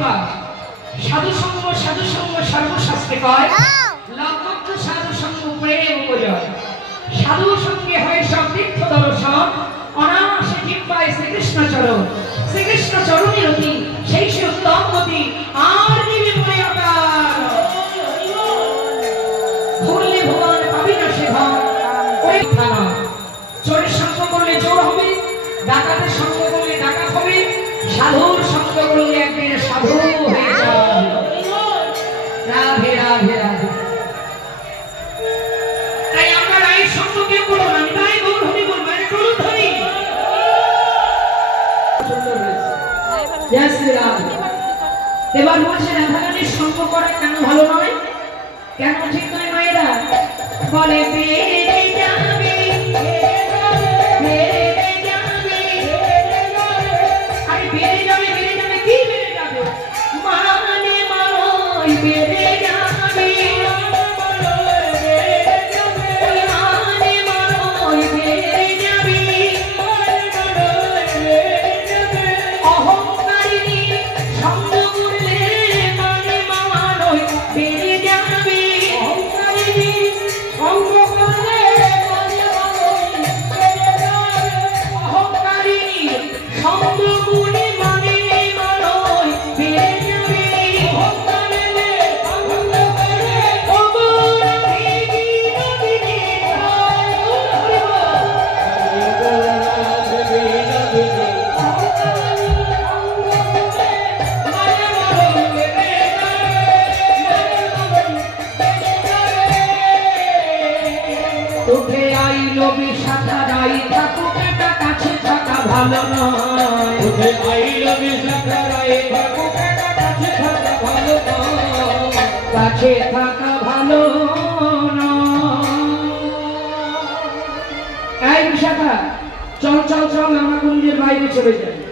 রূপা সাধু সঙ্গ সর্বশাস্ত্রে কয় লক্ষ সাধু সঙ্গ প্রেম করিয় সাধু সঙ্গে হয় সব তীর্থ দর্শন অনায়াসে জিহ্বায় শ্রীকৃষ্ণ চরণের অতি সেই সে উত্তম গতি আর নিবে মনে আকার ঘুরলে ভুবন পাবি না সে ধন ওই থানা চোরের সঙ্গ করলে চোর হবে ডাকাতের সঙ্গ করলে ডাকাত হবে সাধুর সঙ্গ করলে একদিন সাধু হয়ে যাবে রাধে রাধে রাধে তাই আমরা রায়ের সঙ্গ কেউ করবো না আমি রায় গৌর হরি বলবো এটা টুলু ধরি এবার বলছে রাধারানীর সঙ্গ করা কেন ভালো নয় কেন ঠিক নয় মায়েরা বলে বেড়ে যাবে আরে বেড়ে যাবে কি বেড়ে যাবে মানে মানই বেড়ে যাবে উঠে আইলো বিষাখারাই ঠাকুর কাছে থাকা ভালো নয় উঠে আইলো বিষাখারাই ঠাকুর কাছে থাকা ভালো নয় কাছে থাকা ভালো নয় এই বিশাখা চল আমরা কুঞ্জের বাইরে চলে যাই